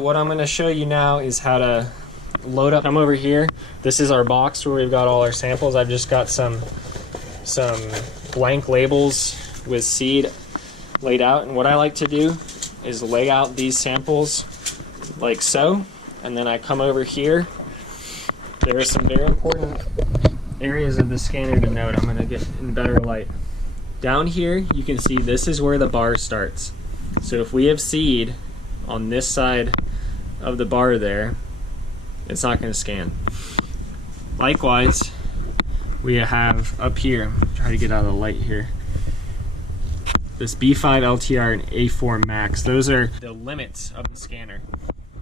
What I'm going to show you now is how to load up. Come over here. This is our box where we've got all our samples. I've just got some blank labels with seed laid out, and what I like to do is lay out these samples like so, and then I come over here. There are some very important areas of the scanner to note. I'm going to get in better light. Down here you can see this is where the bar starts. So if we have seed on this side of the bar there, it's not going to scan. Likewise, we have up here, try to get out of the light here, this B5 LTR and A4 Max. Those are the limits of the scanner.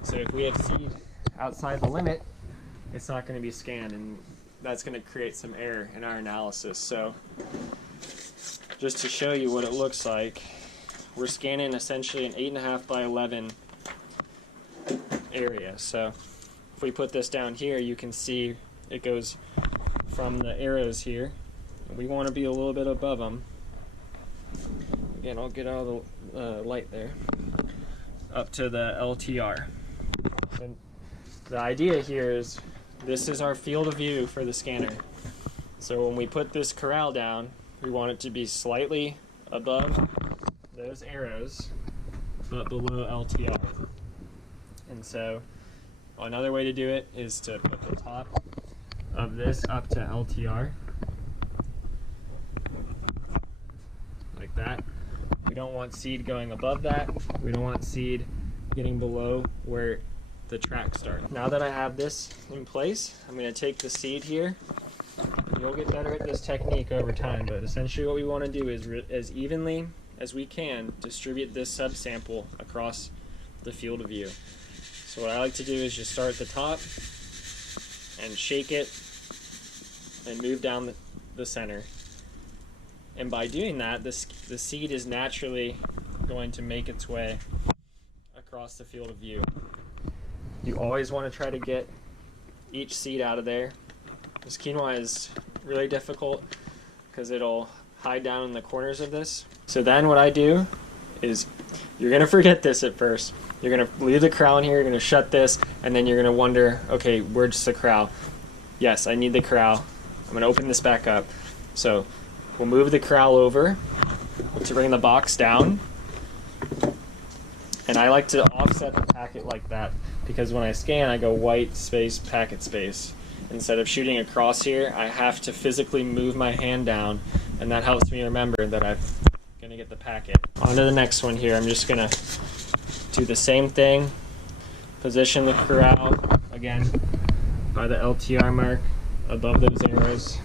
So if we have seed outside the limit, it's not going to be scanned, and that's going to create some error in our analysis. So just to show you what it looks like, we're scanning essentially an 8.5 by 11 area. So if we put this down here, you can see it goes from the arrows here. We want to be a little bit above them. Again, I'll get out of the light there. Up to the LTR. And the idea here is this is our field of view for the scanner. So when we put this corral down, we want it to be slightly above those arrows, but below LTR. And so another way to do it is to put the top of this up to LTR, like that. We don't want seed going above that. We don't want seed getting below where the track starts. Now that I have this in place, I'm going to take the seed here. You'll get better at this technique over time, but essentially what we want to do is as evenly as we can distribute this subsample across the field of view. So what I like to do is just start at the top and shake it and move down the center. And by doing that, the seed is naturally going to make its way across the field of view. You always want to try to get each seed out of there. This quinoa is really difficult because it'll hide down in the corners of this. So then what I do is, you're going to forget this at first. You're going to leave the corral in here, you're going to shut this, and then you're going to wonder, okay, where's the corral? Yes, I need the corral. I'm going to open this back up. So we'll move the corral over to bring the box down. And I like to offset the packet like that, because when I scan, I go white space, packet space. Instead of shooting across here, I have to physically move my hand down, and that helps me remember that I'm going to get the packet. On to the next one here. I'm just going to do the same thing. Position the corral, again, by the LTR mark, above those arrows.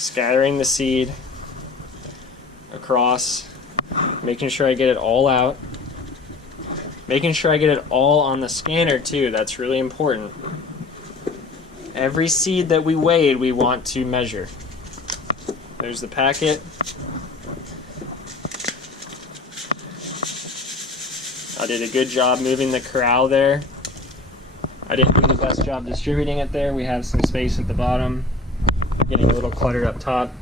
Scattering the seed across, making sure I get it all out. Making sure I get it all on the scanner too, that's really important. Every seed that we weighed, we want to measure. There's the packet. I did a good job moving the corral there. I didn't do the best job distributing it there. We have some space at the bottom, getting a little cluttered up top.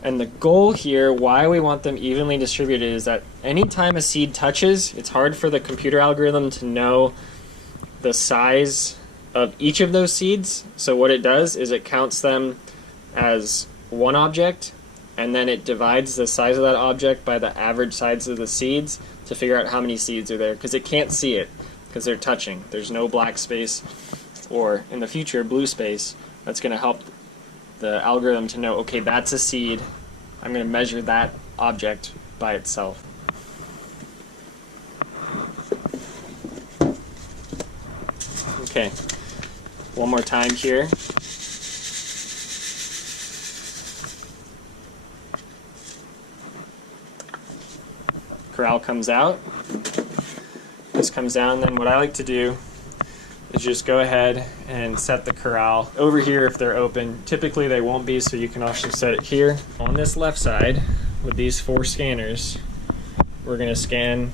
And the goal here, why we want them evenly distributed, is that anytime a seed touches, it's hard for the computer algorithm to know the size of each of those seeds. So what it does is it counts them as one object, and then it divides the size of that object by the average size of the seeds to figure out how many seeds are there, because it can't see it because they're touching. There's no black space, or in the future blue space. That's going to help the algorithm to know, okay, that's a seed. I'm going to measure that object by itself. Okay, one more time here. Corral comes out. This comes down. Then what I like to do is just go ahead and set the corral over here if they're open. Typically they won't be, so you can also set it here. On this left side, with these 4 scanners, we're going to scan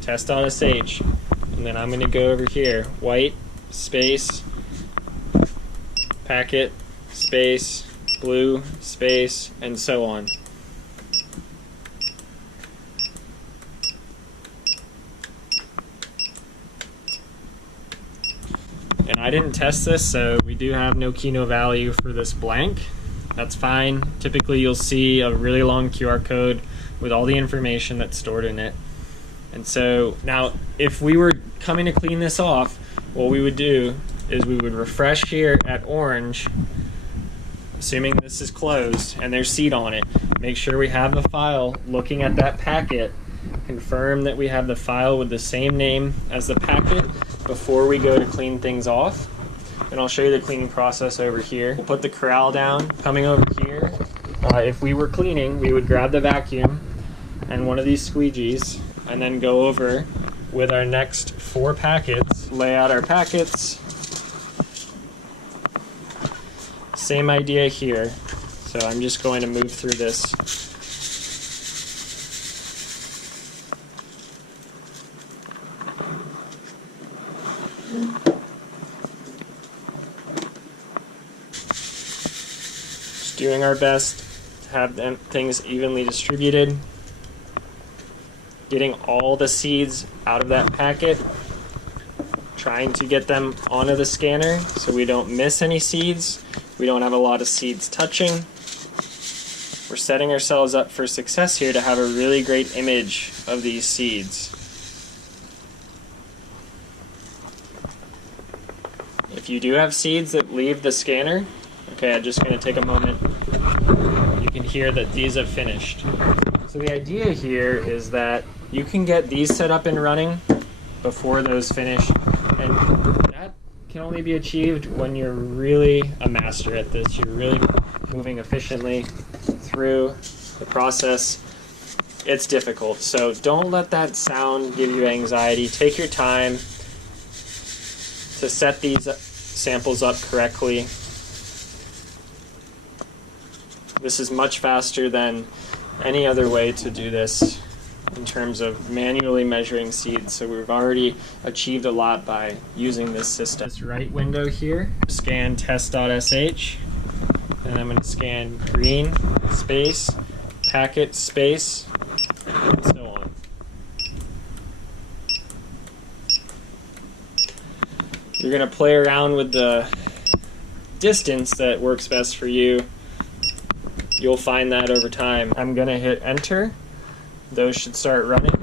test.sh, and then I'm going to go over here, white, space, packet, space, blue, space, and so on. And I didn't test this, so we do have no key, no value for this blank. That's fine. Typically you'll see a really long QR code with all the information that's stored in it. And so now if we were coming to clean this off, what we would do is we would refresh here at orange, assuming this is closed and there's seed on it. Make sure we have the file looking at that packet, confirm that we have the file with the same name as the packet before we go to clean things off. And I'll show you the cleaning process over here. We'll put the corral down, coming over here. If we were cleaning, we would grab the vacuum and one of these squeegees and then go over with our next 4 packets, lay out our packets. Same idea here. So I'm just going to move through this. Just doing our best to have things evenly distributed. Getting all the seeds out of that packet. Trying to get them onto the scanner so we don't miss any seeds. We don't have a lot of seeds touching. We're setting ourselves up for success here to have a really great image of these seeds. If you do have seeds that leave the scanner, okay, I'm just going to take a moment. You can hear that these have finished. So the idea here is that you can get these set up and running before those finish, and that can only be achieved when you're really a master at this. You're really moving efficiently through the process. It's difficult, so don't let that sound give you anxiety. Take your time to set these samples up correctly. This is much faster than any other way to do this in terms of manually measuring seeds, so we've already achieved a lot by using this system. This right window here, scan test.sh, and I'm going to scan green, space, packet, space, and so on. You're going to play around with the distance that works best for you. You'll find that over time. I'm going to hit enter. Those should start running.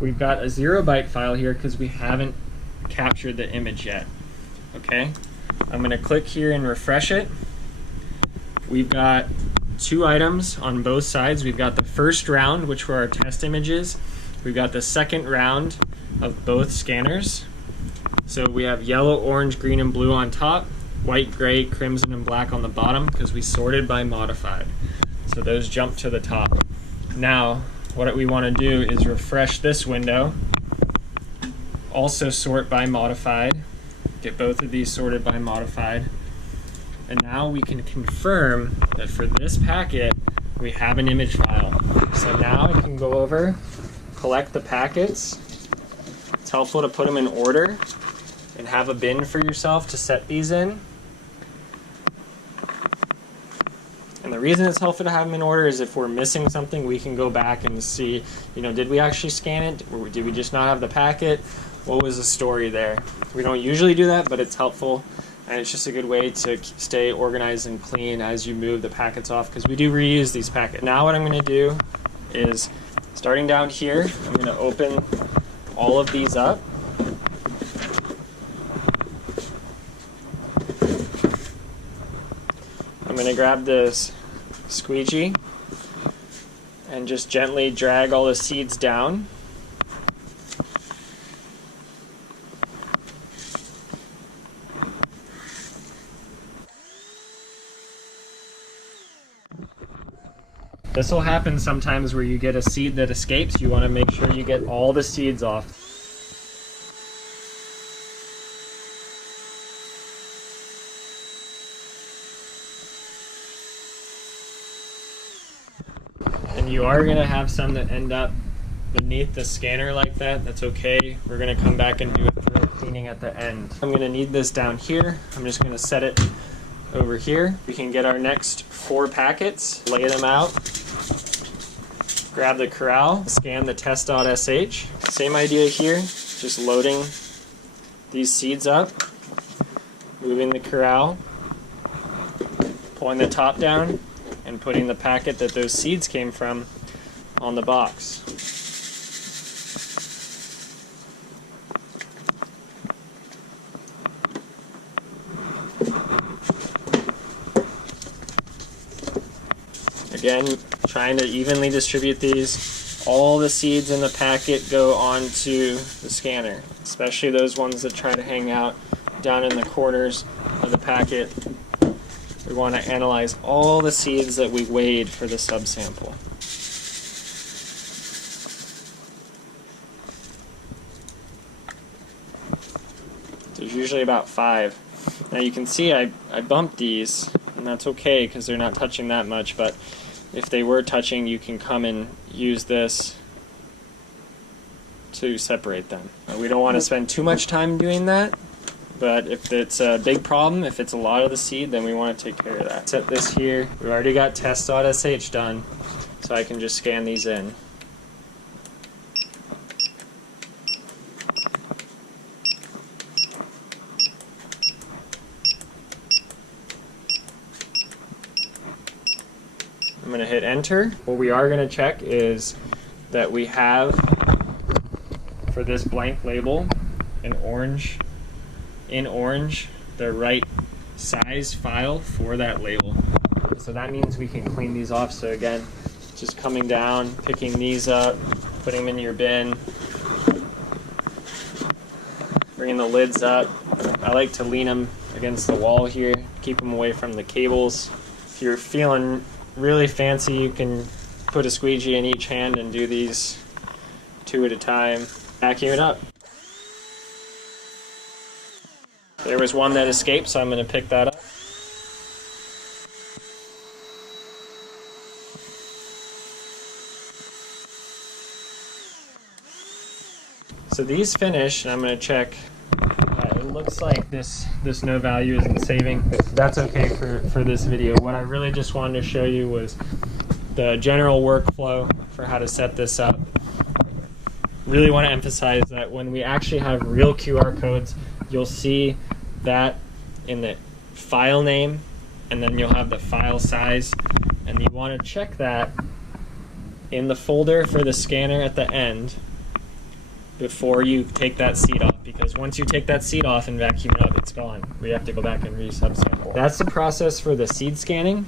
We've got a 0-byte file here because we haven't captured the image yet. Okay, I'm going to click here and refresh it. We've got 2 items on both sides. We've got the first round, which were our test images. We've got the second round of both scanners. So we have yellow, orange, green, and blue on top, white, gray, crimson, and black on the bottom because we sorted by modified. So those jump to the top. Now, what we want to do is refresh this window, also sort by modified, get both of these sorted by modified, and now we can confirm that for this packet we have an image file. So now I can go over, collect the packets. It's helpful to put them in order and have a bin for yourself to set these in. And the reason it's helpful to have them in order is if we're missing something, we can go back and see, you know, did we actually scan it? Or did we just not have the packet? What was the story there? We don't usually do that, but it's helpful. And it's just a good way to stay organized and clean as you move the packets off, because we do reuse these packets. Now what I'm going to do is, starting down here, I'm going to open all of these up. I'm going to grab this squeegee and just gently drag all the seeds down. This will happen sometimes where you get a seed that escapes. You want to make sure you get all the seeds off. And you are going to have some that end up beneath the scanner like that. That's okay. We're going to come back and do a thorough cleaning at the end. I'm going to need this down here. I'm just going to set it over here. We can get our next 4 packets, lay them out, grab the corral, scan the test.sh. Same idea here, just loading these seeds up. moving the corral, pulling the top down, and putting the packet that those seeds came from on the box. Again, trying to evenly distribute these. All the seeds in the packet go onto the scanner, especially those ones that try to hang out down in the corners of the packet. We want to analyze all the seeds that we weighed for the subsample. There's usually about 5. Now you can see I bumped these, and that's okay because they're not touching that much, but if they were touching, you can come and use this to separate them. We don't want to spend too much time doing that, but if it's a big problem, if it's a lot of the seed, then we want to take care of that. Set this here. We've already got test.sh done, so I can just scan these in. I'm going to hit enter. What we are going to check is that we have, for this blank label, in orange, the right size file for that label. So that means we can clean these off. So again, just coming down, picking these up, putting them in your bin, bringing the lids up. I like to lean them against the wall here, keep them away from the cables. If you're feeling really fancy, you can put a squeegee in each hand and do these 2 at a time. Vacuum it up. There was one that escaped, so I'm going to pick that up. So these finish, and I'm going to check. It looks like this no value isn't saving. That's okay for this video. What I really just wanted to show you was the general workflow for how to set this up. Really want to emphasize that when we actually have real QR codes, you'll see that in the file name, and then you'll have the file size, and you want to check that in the folder for the scanner at the end before you take that seed off, because once you take that seed off and vacuum it up, it's gone. We have to go back and re-subsample. That's the process for the seed scanning.